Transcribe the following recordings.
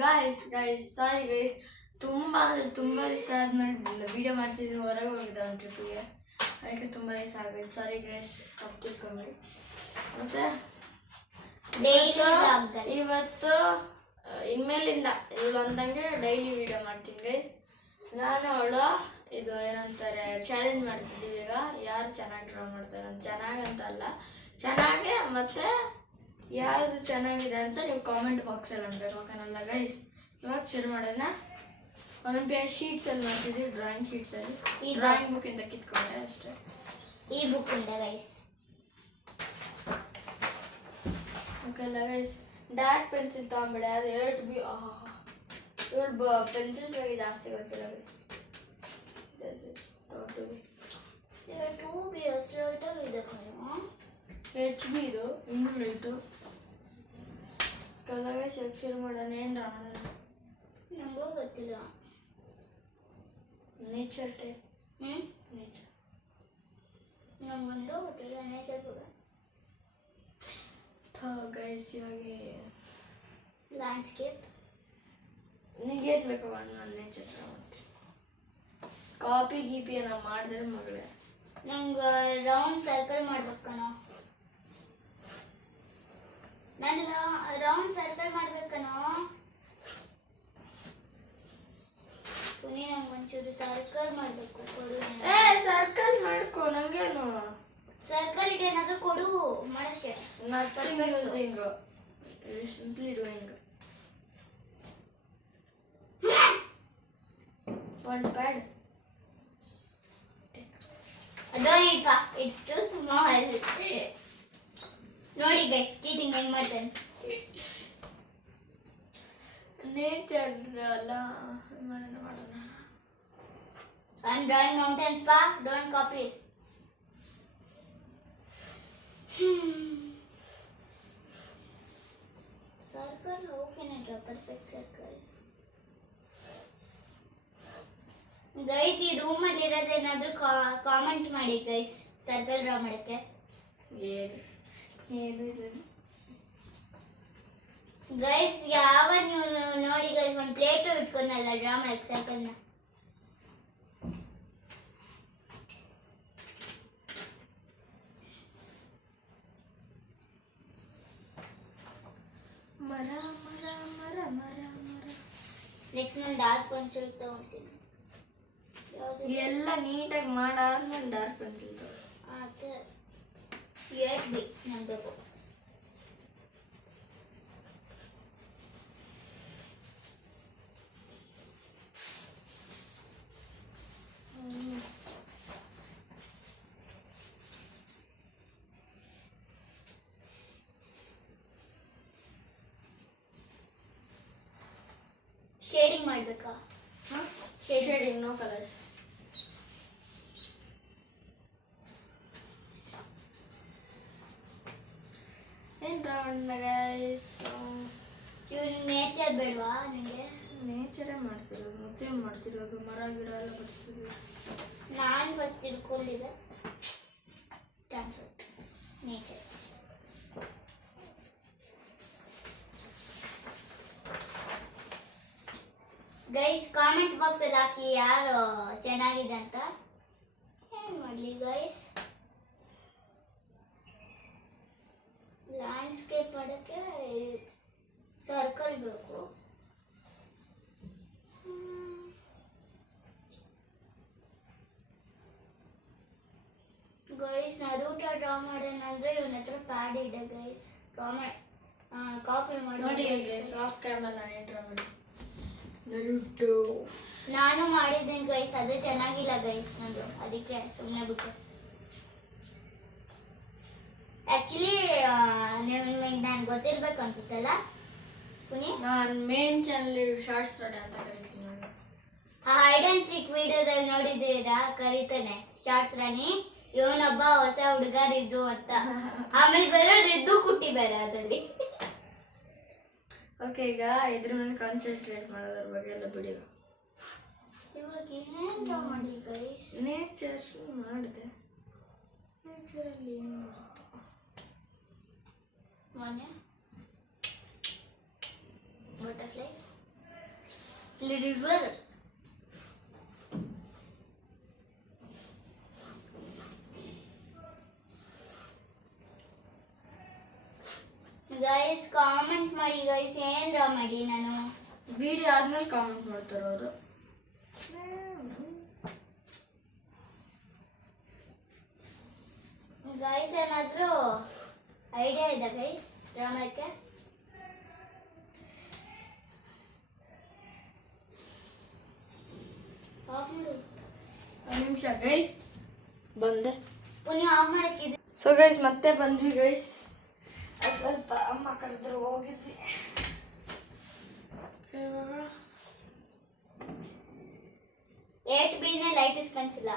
Guys sorry guys, ತುಂಬ ದಿವಸ ಆದ್ಮೇಲೆ ವಿಡಿಯೋ ಮಾಡ್ತಿದ್ದೀನಿ. ಹೊರಗೆ ಹೋಗಿದ್ದೆ ಒಂದು ಟ್ರಿಪ್ಪಿಗೆ, ಅದಕ್ಕೆ ತುಂಬ ದಿವಸ ಆಗೋಯ್ತು. ಸಾರಿ ಗೈಸ್, ತಪ್ಪು ತಿಳ್ಕೊಂಬಿಡಿ. ಮತ್ತು ಇವತ್ತು ಇನ್ಮೇಲಿಂದ ಇವಳು ಅಂದಂಗೆ ಡೈಲಿ ವಿಡಿಯೋ ಮಾಡ್ತೀನಿ ಗೈಸ್. ನಾನು ಅವಳು ಇದು ಏನಂತಾರೆ ಚಾಲೆಂಜ್ ಮಾಡ್ತಿದ್ದೀವಿ. ಈಗ ಯಾರು ಚೆನ್ನಾಗಿ ಡ್ರಾ ಮಾಡ್ತಾರೆ, ಚೆನ್ನಾಗಂತ ಅಲ್ಲ, ಚೆನ್ನಾಗೆ ಮತ್ತು ಯಾವುದು ಚೆನ್ನಾಗಿದೆ ಅಂತ ನೀವು ಕಾಮೆಂಟ್ ಬಾಕ್ಸಲ್ಲಿ ಅನ್ಬೇಕು, ಓಕೆನಲ್ಲ ಗೈಸ್? ಇವಾಗ ಶುರು ಮಾಡೋಣ. ಒಂದೊಂದು ಶೀಟ್ಸಲ್ಲಿ ಮಾಡ್ತಿದ್ದೀವಿ, ಡ್ರಾಯಿಂಗ್ ಶೀಟ್ಸಲ್ಲಿ. ಈ ಡ್ರಾಯಿಂಗ್ ಬುಕ್ಕಿಂದ ಕಿತ್ಕೊಂಡೆ ಅಷ್ಟೇ, ಈ ಬುಕ್ಕಿಂದ ಗೈಸ್. ಓಕೆಲ್ಲ ಗೈಸ್, ಡಾರ್ಕ್ ಪೆನ್ಸಿಲ್ ತೊಗೊಂಬಿಡ, ಅದು 8B. ಇವಳು ಪೆನ್ಸಿಲ್ಸ್ ಬಗ್ಗೆ ಜಾಸ್ತಿ ಗೊತ್ತಿಲ್ಲ ಗೈಸ್. 2B ಇದೆ, HB ಇದು ಇನ್ನೂ ರೇಟು. ಕೆಳಗೆ ಶುರು ಮಾಡೋಣ. ಏನು ಡ್ರಾ ಮಾಡೋಣ ನಮಗೂ ಗೊತ್ತಿಲ್ಲ. Nature type. ನೇಚರ್ ನಮಗೊಂದು ಗೊತ್ತಿಲ್ಲ. ನೇಚರ್ ಕೂಡ ಗೈಸ್. ಇವಾಗ ಲ್ಯಾಂಡ್ಸ್ಕೇಪ್. ನಿಂಗೆ ಏನು ಬೇಕು ನಾನು ನೇಚರ್ ಡ್ರಾ ಮಾಡ್ತೀನಿ. ಕಾಪಿ ಗೀಪಿ ನಾವು ಮಾಡಿದ್ರೆ ಮಗಳೇ. ನಂಗೆ ರೌಂಡ್ ಸರ್ಕಲ್ ಮಾಡ್ಬೇಕಣ. ನಾನು ರೌಂಡ್ ಸರ್ಕಲ್ ಮಾಡ್ಬೇಕನೋ. ಪುನಿ ನಂಗೆ ಒಂಚೂರು ಸರ್ಕಲ್ ಮಾಡಬೇಕು, ಕೊಡು. ಸರ್ಕಲ್ ಮಾಡ್ಕೊ, ನಂಗೇನು ಸರ್ಕಲ್ ಇದೆ, ಏನಾದರೂ ಕೊಡು ಮಾಡೋಕ್ಕೆ. Nothing using, simply doing. ಒಂದು ಪ್ಯಾಡ್. ಅದೋನಿಪ್ಪ, ಇಟ್ಸ್ ಟು ಸ್ಮಾಲ್. ನೋಡಿ ಗೈಸ್, ಚೀಟಿಂಗ್ ಹೆಂಗ್ ಮಾಡ್ತಾನೆ. ನೇಚರ್ ಅಲ್ಲ, ಮಾಡೋಣ. I'm drawing mountains, pa. Don't copy. Circle, how can I draw perfect circle? Guys, ಈ ರೂಮಲ್ಲಿ ಇರೋದೇನಾದರೂ ಕಾಮೆಂಟ್ ಮಾಡಿ ಗೈಸ್, ಸರ್ಕಲ್ ಡ್ರಾ ಮಾಡೋಕ್ಕೆ. ಗೈಸ್, ಯಾವ ನೀವು ನೋಡಿ ಗೈಸ್, ಒಂದು ಪ್ಲೇಟು ಇಟ್ಕೊಂಡಲ್ಲ ಡ್ರಾ ಮಾಡಕ್ಕೆ ಸರ್ಕಲ್ನ. ಮರ ಮರ ಮರ ಮರ ಮರ. ನೆಕ್ಸ್ಟ್ ನಾನು ಡಾರ್ಕ್ ಪೆನ್ಸಿಲ್ ತಗೊಳ್ತೀನಿ. ಎಲ್ಲ ನೀಟಾಗಿ ಮಾಡಾದ್ಮೇಲೆ ಡಾರ್ಕ್ ಪೆನ್ಸಿಲ್ ತಗೋ. ಅದು 8B ನಂಗೆ ಬೇಕು. ಶೇಡಿಂಗ್ ಮಾಡಬೇಕಾ? Shading, no colours. ಏನು ಡ್ರಾ ಮಾಡೋಣ ಗೈಸ್? ಇವ್ನು ನೇಚರ್ ಬೇಡವಾ ನಿಮಗೆ? ನೇಚರೇ ಮಾಡ್ತಿರೋದು, ಮತ್ತೇನು ಮಾಡ್ತಿರೋದು? ಮರ ಗಿಡ ಎಲ್ಲ ಬರ್ತಿರೋದು. ನಾನು ಫಸ್ಟ್ ತಿಳ್ಕೊಂಡಿದ್ದೆ ಚಾನ್ಸ್ ನೇಚರ್. ಗೈಸ್, ಕಾಮೆಂಟ್ ಬಾಕ್ಸಲ್ಲಿ ಹಾಕಿ ಯಾರು ಚೆನ್ನಾಗಿದೆ ಅಂತ. ಏನು ಮಾಡಲಿ ಗೈಸ್? ಲ್ಯಾಂಡ್ಸ್ಕೇಪ್ ಮಾಡೋಕ್ಕೆ ಸರ್ಕಲ್ ಬೇಕು. ಗೈಸ್, ನರೂಟ ಡ್ರಾ ಮಾಡೋಣ ಅಂದರೆ ಇವನ ಹತ್ರ ಪ್ಯಾಡ್ ಇದೆ ಗೈಸ್. ಕಾಪಿ ಮಾಡಿ ನೋಡಿ ಗೈಸ್. ಆಫ್ ಕ್ಯಾಮರಾ ನಾನೇ ಡ್ರಾ ಮಾಡಿ ನರೂಟೋ ನಾನು ಮಾಡಿದ್ದೀನಿ ಗೈಸ್, ಅದು ಚೆನ್ನಾಗಿಲ್ಲ ಗೈಸ್ ನಂದು, ಅದಕ್ಕೆ ಸುಮ್ಮನೆ ಬಿಟ್ಟು. ಆ್ಯಕ್ಚುಲಿ ನಿಮಗೆ ನಾನು ಗೊತ್ತಿರ್ಬೇಕು ಅನ್ಸುತ್ತಲ್ಲ ಪುನಿ, ನಾನು ಮೇನ್ ಚಾನಲ್ ಶಾರ್ಟ್ಸ್ ರಾಣಿ ಅಂತ ಕರಿತೀನಿ. ಹೈಡ್ ಆ್ಯಂಡ್ ಸೀಕ್ ವಿಡಿಯೋದಲ್ಲಿ ನೋಡಿದ್ದೀರಾ, ಕರೀತಾನೆ ಶಾರ್ಟ್ಸ್ ರಾಣಿ. ಇವನೊಬ್ಬ ಹೊಸ ಹುಡುಗ ರಿದ್ದು ಅಂತ, ಆಮೇಲೆ ಬೇರೆ ರಿದ್ದು ಕುಟ್ಟಿ ಬೇರೆ ಅದರಲ್ಲಿ. ಓಕೆ, ಈಗ ಇದ್ರ ಮೇಲೆ ಕಾನ್ಸಂಟ್ರೇಟ್ ಮಾಡೋದ್ರ ಬಗ್ಗೆ ಎಲ್ಲ ಬಿಡಿ. ಇವಾಗ ಏನೇನು ಡ್ರಾ ಮಾಡಲಿ ಗೈಸ್? ನೇಚರ್ ಮಾಡಿದೆ. ನೇಚರಲ್ಲಿ ಏನು ಮನೆ ಇಲ್ಲಿ ರಿವರ್. ಗೈಸ್ ಕಾಮೆಂಟ್ ಮಾಡಿ ಗೈಸ್, ಏನ್ ಡ್ರಾ ಮಾಡಿ ನಾನು ವಿಡಿಯೋ ಆದ್ಮೇಲೆ ಕಾಮೆಂಟ್ ಮಾಡ್ತಾರೆ ಅವರು. ಗೈಸ್ ಏನಾದ್ರು ಐಡಿಯಾ ಇದೆ ಗೈಸ್ ಡ್ರಾ ಮಾಡಕ್ಕೆ? ಆಫ್ ಮಾಡು. ಒಂದು ನಿಮಿಷ ಗೈಸ್, ಬಂದೆ. ಪುನಃ ಆಫ್ ಮಾಡಕ್ಕಿದೆ. ಸೊ ಗೈಸ್ ಮತ್ತೆ ಬಂದ್ವಿ ಗೈಸ್. ಸ್ವಲ್ಪ ಅಮ್ಮ ಕರೆದ್ರು ಹೋಗಿದ್ವಿ. ಇವಾಗ 8B ಲೈಟ್ ಪೆನ್ಸಿಲ್.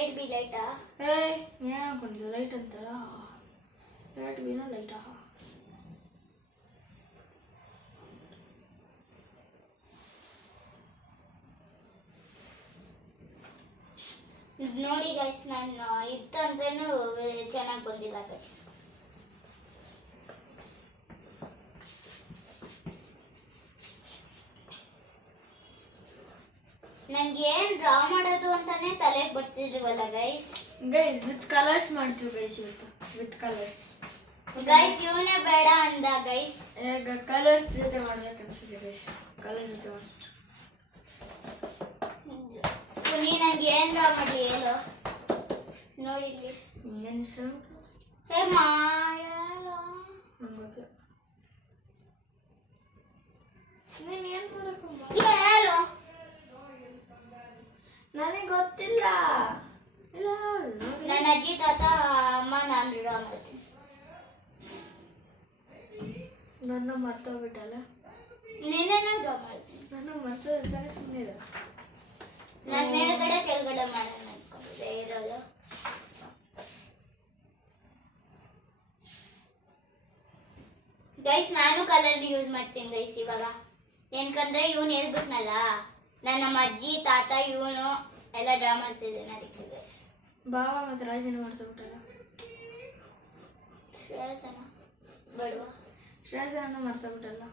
8B ಲೈಟಾ? ಏನ್ ಹಾಕೊಂಡಿಲ್ಲ ಲೈಟ್ ಅಂತಲ್ಲ. 8B ಲೈಟಾ? ನೋಡಿ ಗೈಸ್, ನಾನು ಇತ್ತಂದ್ರೇನು ಚೆನ್ನಾಗಿ ಬಂದಿಲ್ಲ ಗೈಸ್. ನಂಗೆ ಏನ್ ಡ್ರಾ ಮಾಡೋದು ಅಂತಾನೆ ತಲೆಗೆ ಬರ್ತಿರ್ಲಿವಲ್ಲ ಗೈಸ್. ಗೈಸ್ ವಿತ್ ಕಲರ್ಸ್ ಮಾಡ್ತೀವಿ ಗೈಸ್ ಇವತ್ತು. ವಿತ್ ಕಲರ್ಸ್ ಗೈಸ್ ಇವನೇ ಬೇಡ ಅಂದ ಗೈಸ್. ಈಗ ಕಲರ್ಸ್ ಜೊತೆ ಮಾಡ್ಬೇಕು ಅನ್ಸುತ್ತೆ ಗೈಸ್. ಕಲರ್ಸ್ ಜೊತೆ ಮಾಡಿ ಪುನಿ ನಂಗೆ ಏನ್ ಡ್ರಾ ಮಾಡ್ಲಿ ಹೇಳು. ನೋಡಿ ಇಲ್ಲಿ ಹಿಂಗೇನು ಇಷ್ಟ ಮಾಯಲ್ಲ ನಂಗೆ ಗೊತ್ತು. ನೀನು ಏನು ಮಾಡಬೇಕು ಹೇಳು. ನನಗೆ ಗೊತ್ತಿಲ್ಲ. ನನ್ನ ಅಜ್ಜಿ ತಾತ ಅಮ್ಮ ನಾನು ಡ್ರಾ ಮಾಡ್ತೀನಿ. ನನ್ನ ಮರ್ತೋಗ್ಬಿಟ್ಟಲ್ಲ. ನಿನ್ನೇನು ಡ್ರಾ ಮಾಡ್ತೀನಿ. ನನ್ನ ಮರ್ತೋಗಿರ್ತಾನೆ ಸುಮ್ಮನೆ. ನಾನು ಮೇಲ್ಗಡೆ ಕೆಳಗಡೆ ಮಾಡೋಣ ಅನ್ಕೊಂಡಿದ್ದೆ ಇರಲ್ಲ. ಗೈಸ್ ನಾನು ಕಲರ್ ಯೂಸ್ ಮಾಡ್ತೀನಿ ಗೈಸ್ ಇವಾಗ. ಏನಕಂದ್ರೆ ಇವನು ಹೇಳ್ಬಿಟ್ನಲ್ಲ, ನನ್ನ ಅಜ್ಜಿ ತಾತ ಇವನು ಎಲ್ಲ ಡ್ರಾ ಮಾಡ್ತಿದ್ದೇನೆ ಅದಕ್ಕೆ ಗೈಸ್. ಬಾವ ಮತ್ತು ರಾಜನ ಮರ್ತೋಗ್ಬಿಟ್ಟಲ್ಲ. ಶ್ರೇಯಸನ ಬೇಡವಾ? ಶ್ರೇಯಸನ ಮರ್ತೋಗ್ಬಿಟ್ಟಲ್ಲ.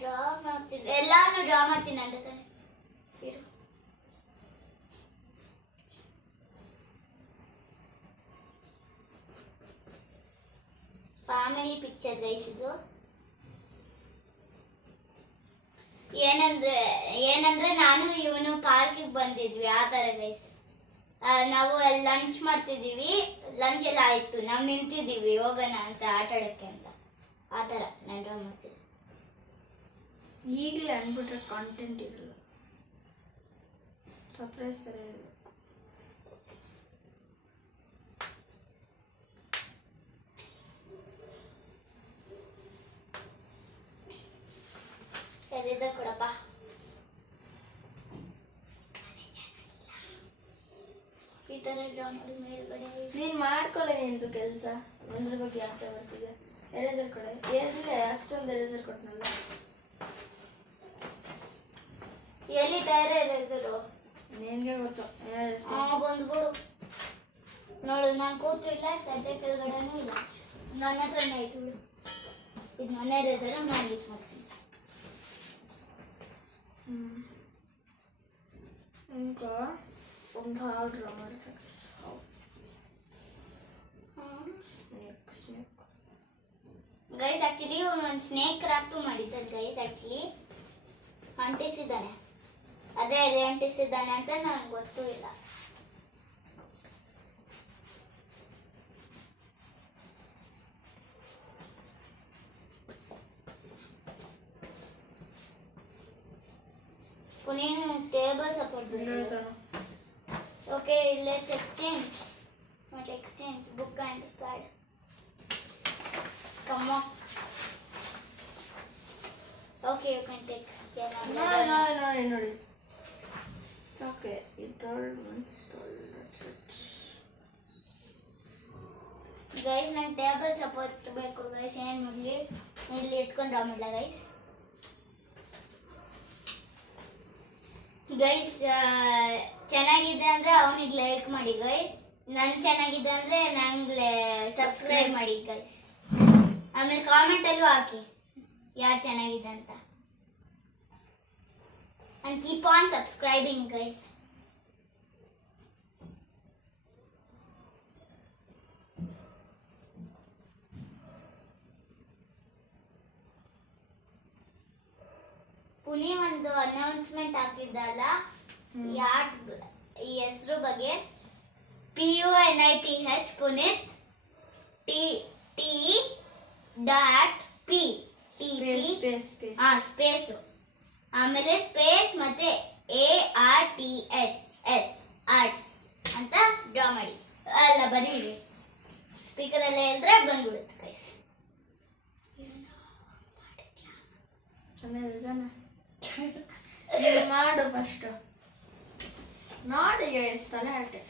ಡ್ರಾ ಮಾಡ್ತೀನಿ, ಎಲ್ಲಾನು ಡ್ರಾ ಮಾಡ್ತೀನಿ ಅಂತ ತಾನೆ. ಇರು ಫ್ಯಾಮಿಲಿ ಪಿಕ್ಚರ್ ಗೈಸ್ ಇದು. ಏನಂದ್ರೆ ನಾನು ಇವನು ಪಾರ್ಕಿಗೆ ಬಂದಿದ್ವಿ ಆ ಥರ ಗೈಸ್. ನಾವು ಲಂಚ್ ಮಾಡ್ತಿದ್ದೀವಿ, ಲಂಚ್ ಎಲ್ಲ ಆಯಿತು, ನಾವು ನಿಂತಿದ್ದೀವಿ ಹೋಗೋಣ ಅಂತ ಆಟ ಆಡೋಕ್ಕೆ ಅಂತ. ಆ ಥರ ನಾನು ಡ್ರಾ ಮಾಡ್ತೀನಿ. ಈಗಲೇ ಅಂದ್ಬಿಟ್ರೆ ಕಾಂಟೆಂಟ್ ಇರಲ್ಲ, ಸರ್ಪ್ರೈಸ್ ಥರ ಇರಬೇಕು. ಕೊಡಪ್ಪ. ಈ ಥರ ಡ್ರಾ ಮಾಡಿ ಮೇಲ್ಗಡೆ ನೀನು ಮಾಡ್ಕೊಳ್ಳಿ ನಿಂದು ಕೆಲಸ. ಒಂದ್ರ ಬಗ್ಗೆ ಯಾಕೆ ಬರ್ತಿದೆ? ಎರೇಸರ್ ಕೊಡೆ. ಏನಿಲ್ಲ ಅಷ್ಟೊಂದು ಎರೇಸರ್ ಕೊಟ್ಟನಲ್ಲ. ಎಲ್ಲಿ ಬೇರೆ ಎರೇಸರು? ನಿನಗೆ ಗೊತ್ತು. ಬಂದ್ಬಿಡು. ನೋಡು ನಾನು ಕೂತು ಇಲ್ಲ, ಗದ್ದೆ ಕೆಳಗಡೆನೂ ಇಲ್ಲ, ನನ್ನ ಹತ್ರನೇ ಆಯ್ತು ಬಿಡು. ಇದು ನನ್ನ ಎರೇಸರ್ ನಾನು ಯೂಸ್ ಮಾಡ್ತೀನಿ. ఇంకా ಒಂದು ಹಾವು ಡ್ರಾ ಮಾಡಬೇಕು. ಗೈಸ್ ಆಕ್ಚುಲಿ ಒಂದು ಸ್ನೇಕ್ ಕ್ರಾಫ್ಟ್ ಮಾಡಿದ್ದಾನೆ ಗೈಸ್. ಆಕ್ಚುಲಿ ಅಂಟಿಸಿದ್ದಾನೆ, ಅದೇ ಎಲ್ಲಿ ಅಂಟಿಸಿದ್ದಾನೆ ಅಂತ ನನಗೆ ಗೊತ್ತೂ ಇಲ್ಲ. ಪುನೀನ್ ಟೇಬಲ್ ಸಪೋರ್ಟ್ ಬೇಕು. Okay let's exchange. Not exchange book and card. Come on. Okay, you can take. No, ನೋಡಿ. It's okay. It all once told. That's it. Guys, ನಾನು ಟೇಬಲ್ ಸಪೋರ್ಟ್ ಬೇಕು ಗೈಸ್. ಏನು ಮಾಡಲಿ? ಇಲ್ಲಿ ಇಟ್ಕೊಂಡು ಡ್ರಾ ಮಾಡಲ ಗೈಸ್. ಗೈಸ್ ಚೆನ್ನಾಗಿದೆ ಅಂದರೆ ಅವನಿಗೆ ಲೈಕ್ ಮಾಡಿ ಗೈಸ್. ನಾನು ಚೆನ್ನಾಗಿದೆ ಅಂದರೆ ನನಗೆ ಸಬ್ಸ್ಕ್ರೈಬ್ ಮಾಡಿ ಗೈಸ್. ಆಮೇಲೆ ಕಾಮೆಂಟಲ್ಲೂ ಹಾಕಿ. ಯಾರು ಚೆನ್ನಾಗಿದೆ ಅಂತ. and keep on subscribing guys. ಪುನಿ ಒಂದು ಅನೌನ್ಸ್ಮೆಂಟ್ ಹಾಕಿದ್ದಲ್ಲ, ಈ ಹೆಸರು ಬಗ್ಗೆ PUNITH ಪುನೀತ್ TT.P ಸ್ಪೇಸ್ ಆಮೇಲೆ ಸ್ಪೇಸ್ ಮತ್ತೆ ARTS ಆರ್ಟ್ಸ್ ಅಂತ ಡ್ರಾ ಮಾಡಿ ಅಲ್ಲ ಬರೀರಿ. ಸ್ಪೀಕರ್ ಎಲ್ಲ ಹೇಳಿದ್ರೆ ಬಂದ್ಬಿಡುತ್ತೆ ಗೈಸ್. ಮಾಡು ಫಸ್ಟ್ ನೋಡಿ ಗೈಸ್, ತಲೆ ಹರಟೆ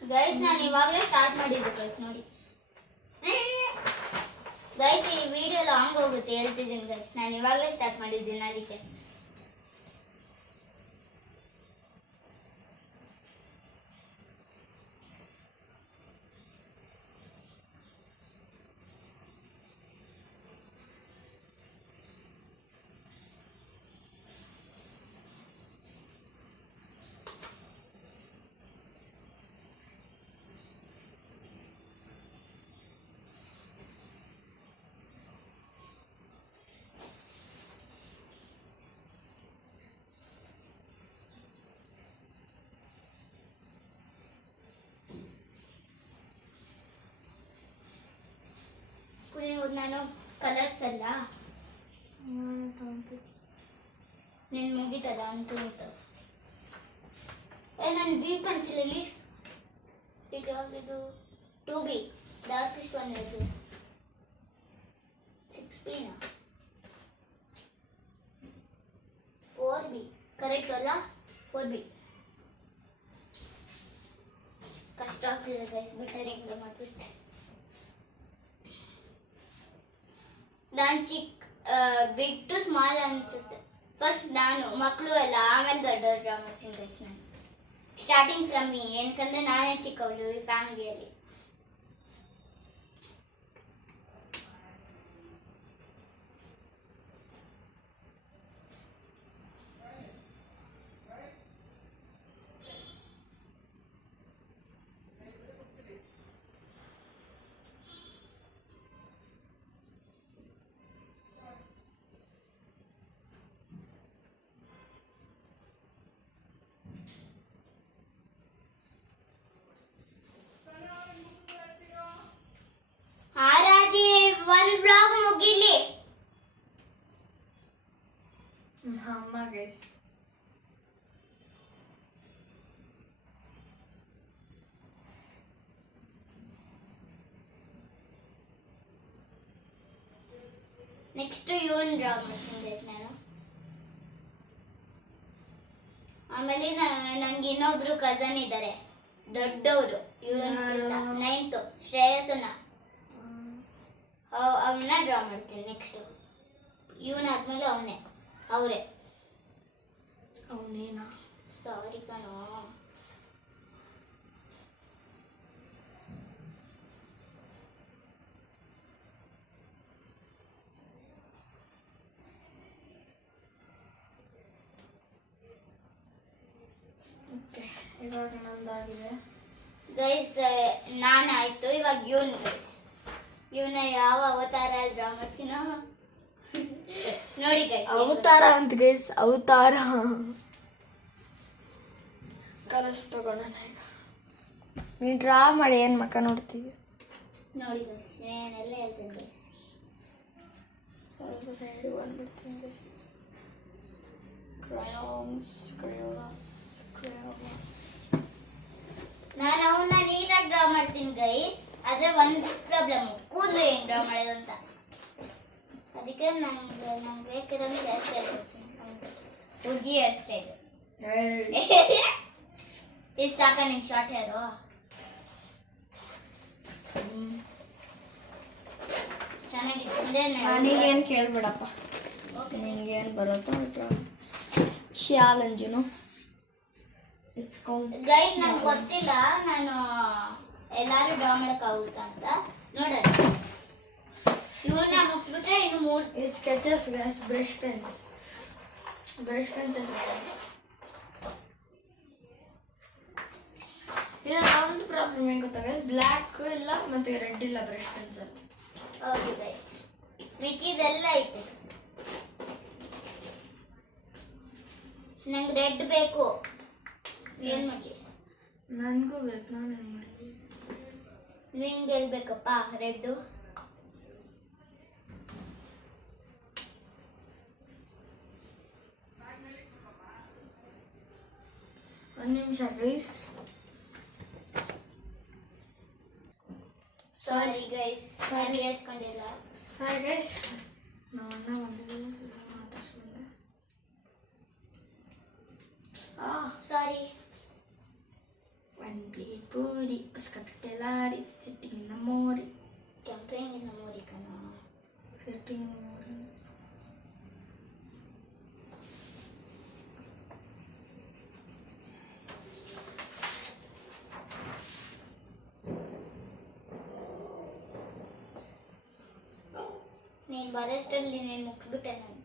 ಗೈಸ್. ನಾನು ಇವಾಗಲೇ ಸ್ಟಾರ್ಟ್ ಮಾಡಿದ್ದೆ ಗೈಸ್, ನೋಡಿ ಗೈಸ್. ಈ ವಿಡಿಯೋ ಲಾಂಗ್ ಹೋಗುತ್ತೆ ಹೇಳ್ತಿದ್ದೀನಿ ಗೈಸ್, ನಾನು ಇವಾಗಲೇ ಸ್ಟಾರ್ಟ್ ಮಾಡಿದ್ದೀನಿ ಅದಕ್ಕೆ. ನಾನು ಕಲರ್ಸ್ ಅಲ್ಲ ನೀನು ಮುಗಿತದ ಅಂತ ನಾನು ಬಿ ಪೆನ್ಸಿಲಲ್ಲಿ ಇದು 2B ಡಾರ್ಕೆಸ್ಟ್ ಒನ್ ಇದು 6B 4B ಕರೆಕ್ಟ್ ಅಲ್ಲ 4B. ಕಷ್ಟ ಆಗ್ತಿದೆ ಗೈಸ್, ಬೆಟರ್ ಹೆಂಗ ಮಾಡ್ಬಿಡ್ತೀನಿ ನಾನು. ಬಿಗ್ ಟು ಸ್ಮಾಲ್ ಅನ್ಸುತ್ತೆ. ಫಸ್ಟ್ ನಾನು ಮಕ್ಕಳು ಎಲ್ಲ, ಆಮೇಲೆ ದೊಡ್ಡವ್ರು ಡ್ರಾ ಮಾಡ್ತೀನಿ ಗೈಸ್. ನಾನು ಸ್ಟಾರ್ಟಿಂಗ್ ಫ್ರಮ್ ಮೀ, ಏನಕಂದ್ರೆ ನಾನೇ ಚಿಕ್ಕವಳು ಈ ಫ್ಯಾಮಿಲಿಯಲ್ಲಿ. ಅಮ್ಮ ಗೈಸ್ ನೆಕ್ಸ್ಟ್ ಇವನ್ ಡ್ರಾ ಮಾಡ್ತೀನಿ ಗೈಸ್ ನಾನು. ಆಮೇಲೆ ನನಗೆ ಇನ್ನೊಬ್ರು ಕಸನ್ ಇದ್ದಾರೆ ದೊಡ್ಡವರು, ಇವನ್ 9th ಶ್ರೇಯಸ್ಸನ್ನ, ಅವನ್ನ ಡ್ರಾ ಮಾಡ್ತೀನಿ ನೆಕ್ಸ್ಟ್. ಇವನ್ ಆದ್ಮೇಲೆ ಅವರೇ ಅವನೇನಾ, ಸಾರಿ ಕಣೋ. ಇವಾಗ ನಂದಾಗಿದೆ ಗೈಸ್, ನಾನಾಯ್ತು. ಇವಾಗ ಇವನ್ ಗೈಸ್, ಇವನ ಯಾವ ಅವತಾರ ಡ್ರಾ ಮಾಡ್ತೀನೋ ನೋಡಿ ಗೈಸ್. ಅವತಾರ ಅಂತ ಗೈಸ್, ಅವತಾರ ಕಲರ್ಸ್ ತಗೊಳ್ಳೋಣ ಈಗ. ನೀನು ಡ್ರಾ ಮಾಡಿ ಏನು ಮಕ್ಕ ನೋಡ್ತೀವಿ ನೋಡಿ ಗೈಸ್, ಏನೆಲ್ಲ ಹೇಳ್ತೀನಿ ಗೈಸ್. ಸ್ವಲ್ಪ ಸೈಡ್ ಬಂದ್ಬಿಡ್ತೀನಿ ಗೈಸ್. ಕ್ರಯಾನ್ಸ್ ನಾನು ಅವನ್ನ ನೀಟಾಗಿ ಡ್ರಾ ಮಾಡ್ತೀನಿ ಗೈಸ್. ಆದರೆ ಒಂದು ಪ್ರಾಬ್ಲಮ್, ಕೂದಲು ಏನು ಡ್ರಾ ಮಾಡೋದು ಅಂತ. ಅದಕ್ಕೆ ನಂಗೆ ಬೇಕಿರೋದು ಹೇರ್ ಸ್ಟೈಲ್ ಕೊಡ್ತೀನಿ, ಹುಡುಗಿ ಹೇರ್ ಸ್ಟೈಲ್. ಇದು ಸಾಕ ನಿಮ್ಮ ಶಾರ್ಟ್ ಹೇರು? ಚೆನ್ನಾಗಿದೆ. ನನಗೇನು ಕೇಳ್ಬೇಡಪ್ಪ, ನಿಂಗೇನು ಬರುತ್ತೋ ಚಾಲೆಂಜು. ಗೈಸ್ ನಂಗೆ ಗೊತ್ತಿಲ್ಲ, ನಾನು ಎಲ್ಲರೂ ಡ್ರಾ ಮಾಡೋಕ್ಕಾಗುತ್ತಾ ಅಂತ ನೋಡೋಣ. ಇವನ್ನ ಮುಗಿಸ್ಬಿಟ್ಟು ಬಿಟ್ರೆ ಇನ್ನು 3 ಈ ಸ್ಕೆಚಸ್ ಗೈಸ್ ಬ್ರಷ್ ಪೆನ್ಸ್ ಇಲ್ಲ ಒಂದು ಪ್ರಾಬ್ಲಮ್ ಏನು ಗೊತ್ತಾ ಗೈಸ್, ಬ್ಲ್ಯಾಕ್ ಇಲ್ಲ ಮತ್ತೆ ರೆಡ್ ಇಲ್ಲ ಬ್ರಷ್ ಪೆನ್ಸಲ್ಲಿ. ಹೌದು ಗೈಸ್, ಮಿಕ್ಕಿದೆಲ್ಲ ಐತೆ. ನಂಗೆ ರೆಡ್ ಬೇಕು. ಏನು ಮಾಡಲಿ? ನನಗೂ ಬೇಕು, ನಾನು ಏನು ಮಾಡಲಿ? ನಿಂಗೆ ಎಲ್ಲಿ ಬೇಕಪ್ಪ ರೆಡ್ಡು? ಒಂದು ನಿಮಿಷ ಗೈಸ್. ಸಾರಿ ಗೈಸ್, ನಾನು ಹೇಳ್ಸ್ಕೊಂಡಿಲ್ಲ. ಸಾರಿ ಗೈಸ್, ನಾನು ಬಂದಿದ್ದೆ ಮಾತಾಡ್ಸ್ಕೊಂಡೆ. ಸಾರಿ. One plate puri, scatellari, sitting in the mori. Camping in the mori kana. Sitting in the mori. ನೀನು ಬರೋಷ್ಟರಲ್ಲಿ ನೀನು ಮುಗಿಸ್ಬಿಟ್ಟೆ ನಾನು.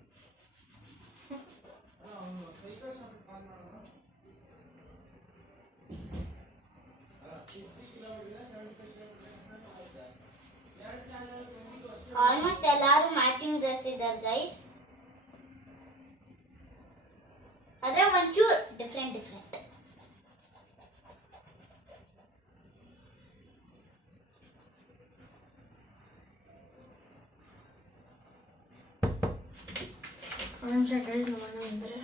ಆಲ್ಮೋಸ್ಟ್ ಎಲ್ಲರೂ ಮ್ಯಾಚಿಂಗ್ ಡ್ರೆಸ್ ಇದ್ದಾರೆ ಗೈಸ್, ಆದರೆ ಒಂಚೂರು ಡಿಫ್ರೆಂಟ್. ಒಂದು ನಿಮಿಷ ಗೈಸ್, ನಮ್ಮ ಅಣ್ಣ ಬಂದರೆ.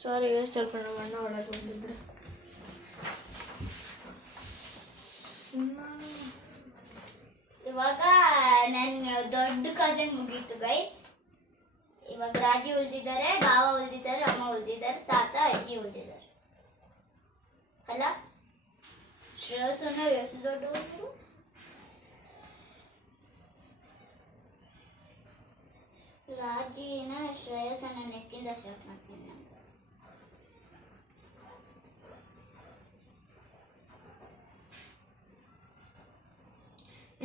ಸಾರಿ ಗೈಸ್, ಸ್ವಲ್ಪ ನಮ್ಮ ಅಣ್ಣ ಒಳಗೆ ಬಂದಿದ್ರೆ. ಇವಾಗ ನನ್ನ ದೊಡ್ಡ ಕಸಿನ್ ಮುಗೀತು ಗೈಸ್. ಇವಾಗ ರಾಜಿ ಉಳಿದಿದ್ದಾರೆ, ಬಾವ ಉಳಿದಿದ್ದಾರೆ, ಅಮ್ಮ ಉಳಿದಿದ್ದಾರೆ, ತಾತ ಅಜ್ಜಿ ಉಳಿದಿದ್ದಾರೆ. ಅಲ್ಲ ಶ್ರೇಯಸ್ಸನ್ನ ಎಷ್ಟು ದೊಡ್ಡವರು? ರಾಜಿನ ಶ್ರೇಯಸ್ಸನ್ನ ನೆಕ್ಕಿಂದ ಸ್ಟಾರ್ಟ್ ಮಾಡ್ತೀನಿ ನಾನು.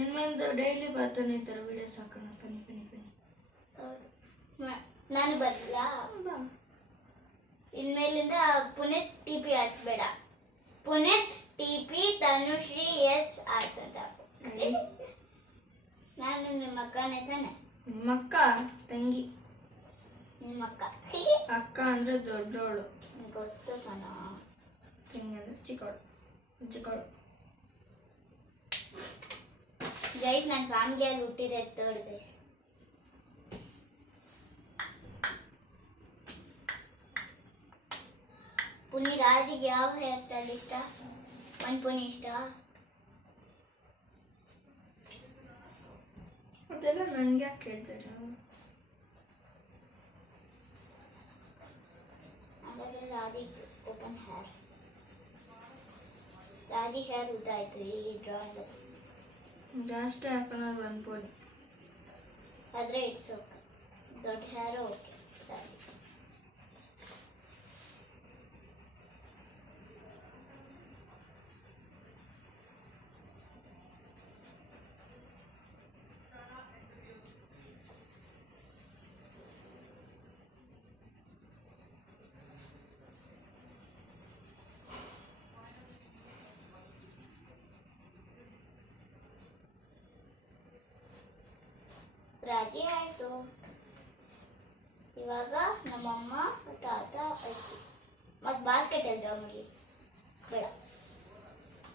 ಇನ್ಮೇಲೆ ಡೈಲಿ ಬರ್ತಾನೆ ಈ ಥರ ವಿಡಿಯೋಸ್ ಹಾಕೋಣ, ಫನಿ. ಹೌದು, ನಾನು ಬರಲ್ಲ. ಇನ್ಮೇಲಿಂದ ಪುನೀತ್ TP ಆಡಿಸ್ಬೇಡ, Puneeth TP Tanushree S arts ಅಂತ ಹಾಕು. ನಾನು ನಿಮ್ಮ ಅಕ್ಕನೇ ತಾನೆ? ನಿಮ್ಮ ಅಕ್ಕ ತಂಗಿ. ನಿಮ್ಮ ಅಕ್ಕ ಅಕ್ಕ ಅಂದರೆ ದೊಡ್ಡವಳು, ಗೊತ್ತು ಕಣ. ತಂಗಿ ಅಂದರೆ ಚಿಕ್ಕವಳು. ಗೈಸ್, ನನ್ನ ಫ್ಯಾಮಿಲಿಯಲ್ಲಿ ಹುಟ್ಟಿದೆ ಥರ್ಡ್ ಗೈಸ್. ಪುನಿ ರಾಜಿಗೆ ಯಾವ ಹೇರ್ ಸ್ಟೈಲ್ ಇಷ್ಟ? ಪುನಿ ಇಷ್ಟ? ಅದೆಲ್ಲ ನನಗೆ ಯಾಕೆ ಕೇಳ್ತಾರೆ? ಹಾಗಾದ್ರೆ ರಾಜಿಗೆ ಓಪನ್ ಹೇರ್. ರಾಜಿ ಹೇರ್ ಉದ್ದ ಆಯ್ತು ಈ ಡ್ರಾಯಿಂಗ್. ಜಾಸ್ತಿ ಹಾಕೋಣ ಒಂದು ಪೋನಿ. ಆದರೆ ಇಟ್ಸ್ ಓಕೆ, ದೊಡ್ಡ ಹೇರು ಓಕೆ. ಸರಿ, ರಾಜಿ ಆಯಿತು. ಇವಾಗ ನಮ್ಮಮ್ಮ, ತಾತ, ಅಜ್ಜಿ ಮತ್ತು ಬಾಸ್ಕೆಟ್ ಎಲ್ಲ ಡ್ರಾ ಮಾಡಿ. ಬೇಡ,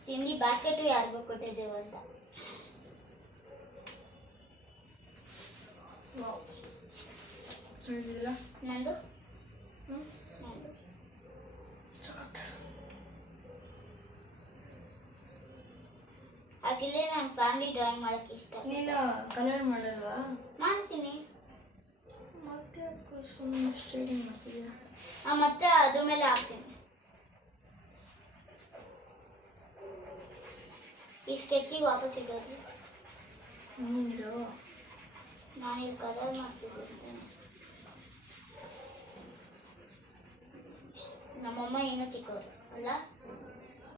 ತಿಂಡಿ ಬಾಸ್ಕೆಟು ಯಾರಿಗೂ ಕೊಟ್ಟಿದ್ದೇವೆ ಅಂತ. ನಂದು ನಂದು ಆಕ್ಚುಲಿ ನಾನು ಫ್ಯಾಮಿಲಿ ಡ್ರಾಯಿಂಗ್ ಮಾಡೋಕ್ಕೆ ಇಷ್ಟ. ನೀನು ಕಲರ್ ಮಾಡಲ್ವಾ? ಮಾಡ್ತೀನಿ. ಮತ್ತೆ ಸುಮ್ಮನೆ ಸ್ಟ್ರೇಟಿಂಗ್ ಮಾಡ್ತೀಯಾ? ಮತ್ತೆ ಅದ್ರ ಮೇಲೆ ಹಾಕ್ತೀನಿ. ಈ ಸ್ಕೆಚಿಗೆ ವಾಪಸ್ ಇಡೋದು. ನಾನು ಇಲ್ಲಿ ಕಲರ್ ಮಾಡ್ತಿದ್ದೆ. ನಮ್ಮಮ್ಮ ಇನ್ನೂ ಚಿಕ್ಕವರು ಅಲ್ಲ?